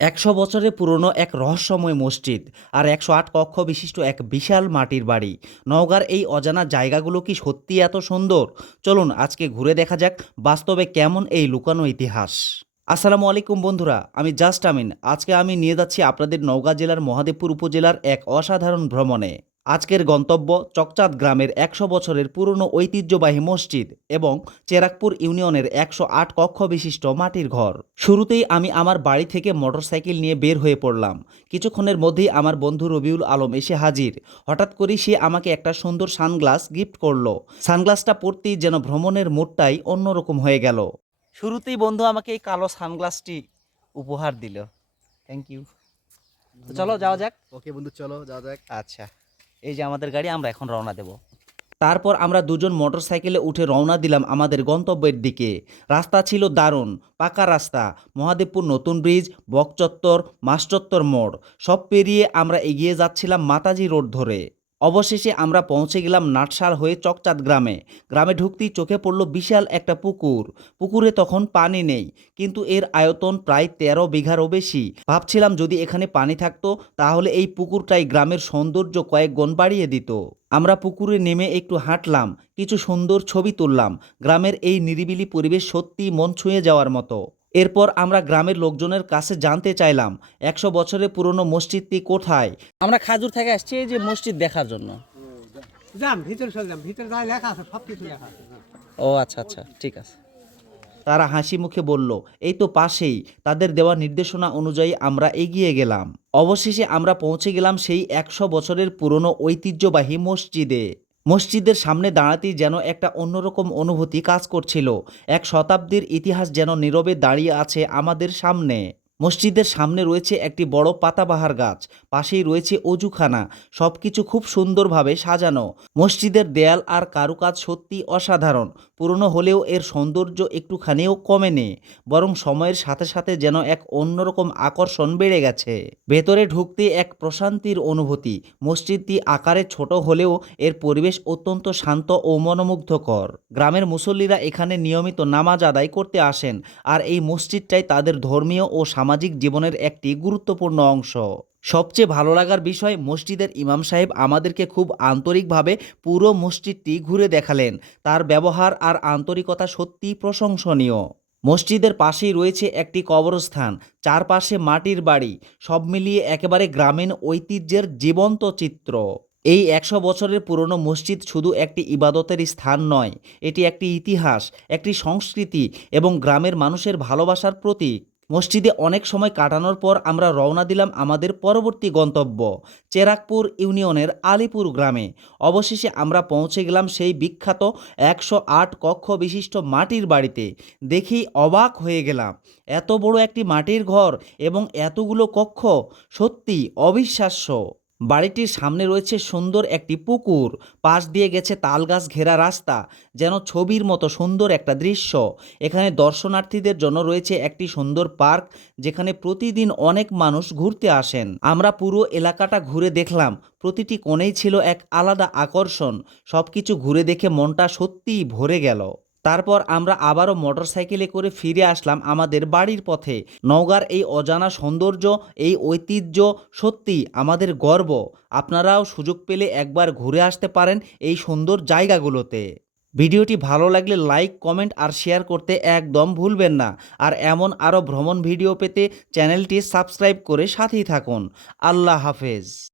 ১০০ বছরের পুরনো এক রহস্যময় মসজিদ আর ১০৮ কক্ষ বিশিষ্ট এক বিশাল মাটির বাড়ি। নওগাঁর এই অজানা জায়গাগুলো কি সত্যি এত সুন্দর? চলুন আজকে ঘুরে দেখা যাক বাস্তবে কেমন এই লুকানো ইতিহাস। আসসালামু আলাইকুম বন্ধুরা, আমি জাস্ট আমিন। আজকে আমি নিয়ে যাচ্ছি আপনাদের নওগাঁ জেলার মহাদেবপুর উপজেলার এক অসাধারণ ভ্রমণে। আজকের গন্তব্য চকচাঁদ গ্রামের ১০০ বছরের পুরনো ঐতিহ্যবাহী মসজিদ এবং চেরাকপুর ইউনিয়নের ১০৮ কক্ষ বিশিষ্ট মাটির ঘর। শুরুতেই আমি আমার বাড়ি থেকে মোটরসাইকেল নিয়ে বের হয়ে পড়লাম। কিছুক্ষণের মধ্যেই আমার বন্ধু রবিউল আলম এসে হাজির। হঠাৎ করেই সে আমাকে একটা সুন্দর সানগ্লাস গিফট করলো। সানগ্লাসটা পরতেই যেন ভ্রমণের মুডটাই অন্যরকম হয়ে গেল। শুরুতেই বন্ধু আমাকে এই কালো সানগ্লাসটি উপহার দিল। Thank you. তো চলো যাওয়া যাক। ওকে বন্ধু, চলো যাওয়া যাক। আচ্ছা, এই যে আমাদের গাড়ি, আমরা এখন রওনা দেব। তারপর আমরা দুজন মোটরসাইকেলে উঠে রওনা দিলাম আমাদের গন্তব্যের দিকে। রাস্তা ছিল দারুণ, পাকা রাস্তা। মহাদেবপুর নতুন ব্রিজ, বকচত্বর, মাসচত্বর মোড় সব পেরিয়ে আমরা এগিয়ে যাচ্ছিলাম মাতাজি রোড ধরে। অবশেষে আমরা পৌঁছে গেলাম নাটশাল হয়ে চকচাঁদ গ্রামে। গ্রামে ঢুকতেই চোখে পড়ল বিশাল একটা পুকুর। পুকুরে তখন পানি নেই, কিন্তু এর আয়তন প্রায় ১৩ বিঘারও বেশি। ভাবছিলাম যদি এখানে পানি থাকতো তাহলে এই পুকুরটাই গ্রামের সৌন্দর্য কয়েক গুণ বাড়িয়ে দিত। আমরা পুকুরে নেমে একটু হাঁটলাম, কিছু সুন্দর ছবি তুললাম। গ্রামের এই নিরিবিলি পরিবেশ সত্যি মন ছুঁয়ে যাওয়ার মতো। এরপর আমরা গ্রামের লোকজনের কাছে জানতে চাইলাম ১০০ বছরের পুরনো মসজিদটি কোথায়। আমরা খাজুর থেকে আসছি এই যে মসজিদ দেখার জন্য। যান ভিতরে চলে যান, ভিতরে যাই লেখা আছে, সব কিছু লেখা আছে। ও আচ্ছা আচ্ছা, ঠিক আছে। তারা হাসি মুখে বলল, এই তো পাশেই। তাদের দেওয়া নির্দেশনা অনুযায়ী আমরা এগিয়ে গেলাম। অবশেষে আমরা পৌঁছে গেলাম সেই ১০০ বছরের পুরনো ঐতিহ্যবাহী মসজিদে। মসজিদের সামনে দাঁড়াতেই যেন একটা অন্যরকম অনুভূতি কাজ করছিল। এক শতাব্দীর ইতিহাস যেন নীরবে দাঁড়িয়ে আছে আমাদের সামনে। মসজিদের সামনে রয়েছে একটি বড় পাতাবাহার গাছ, পাশেই রয়েছে অজুখানা। সবকিছু খুব সুন্দরভাবে সাজানো। মসজিদের দেয়াল আর কারুকাজ সত্যি অসাধারণ। পুরনো হলেও এর সৌন্দর্য একটুখানিও কমেনি, বরং সময়ের সাথে সাথে যেন এক অন্যরকম আকর্ষণ বেড়ে গেছে। ভেতরে ঢুকতে এক প্রশান্তির অনুভূতি। মসজিদটি আকারে ছোট হলেও এর পরিবেশ অত্যন্ত শান্ত ও মনোমুগ্ধকর। গ্রামের মুসল্লিরা এখানে নিয়মিত নামাজ আদায় করতে আসেন, আর এই মসজিদটাই তাদের ধর্মীয় ও সামাজিক জীবনের একটি গুরুত্বপূর্ণ অংশ। সবচেয়ে ভালো লাগার বিষয়, মসজিদের ইমাম সাহেব আমাদেরকে খুব আন্তরিকভাবে পুরো মসজিদটি ঘুরে দেখালেন। তার ব্যবহার আর আন্তরিকতা সত্যিই প্রশংসনীয়। মসজিদের পাশেই রয়েছে একটি কবরস্থান, চারপাশে মাটির বাড়ি। সব মিলিয়ে একেবারে গ্রামীণ ঐতিহ্যের জীবন্ত চিত্র। এই ১০০ বছরের পুরনো মসজিদ শুধু একটি ইবাদতের স্থান নয়, এটি একটি ইতিহাস, একটি সংস্কৃতি এবং গ্রামের মানুষের ভালোবাসার প্রতীক। মসজিদে অনেক সময় কাটানোর পর আমরা রওনা দিলাম আমাদের পরবর্তী গন্তব্য, চেরাকপুর ইউনিয়নের আলীপুর গ্রামে। অবশেষে আমরা পৌঁছে গেলাম সেই বিখ্যাত ১০৮ কক্ষ বিশিষ্ট মাটির বাড়িতে। দেখেই অবাক হয়ে গেলাম। এত বড় একটি মাটির ঘর এবং এতগুলো কক্ষ, সত্যি অবিশ্বাস্য। বাড়িটির সামনে রয়েছে সুন্দর একটি পুকুর, পাশ দিয়ে গেছে তালগাছ ঘেরা রাস্তা, যেন ছবির মতো সুন্দর একটা দৃশ্য। এখানে দর্শনার্থীদের জন্য রয়েছে একটি সুন্দর পার্ক, যেখানে প্রতিদিন অনেক মানুষ ঘুরতে আসেন। আমরা পুরো এলাকাটা ঘুরে দেখলাম, প্রতিটি কোণেই ছিল এক আলাদা আকর্ষণ। সবকিছু ঘুরে দেখে মনটা সত্যিই ভরে গেল। তারপর আমরা আবারও মোটরসাইকেলে করে ফিরে আসলাম আমাদের বাড়ির পথে। নওগাঁর এই অজানা সৌন্দর্য, এই ঐতিহ্য সত্যি আমাদের গর্ব। আপনারাও সুযোগ পেলে একবার ঘুরে আসতে পারেন এই সুন্দর জায়গাগুলোতে। ভিডিওটি ভালো লাগলে লাইক, কমেন্ট আর শেয়ার করতে একদম ভুলবেন না। আর এমন আরও ভ্রমণ ভিডিও পেতে চ্যানেলটি সাবস্ক্রাইব করে সাথেই থাকুন। আল্লাহ হাফেজ।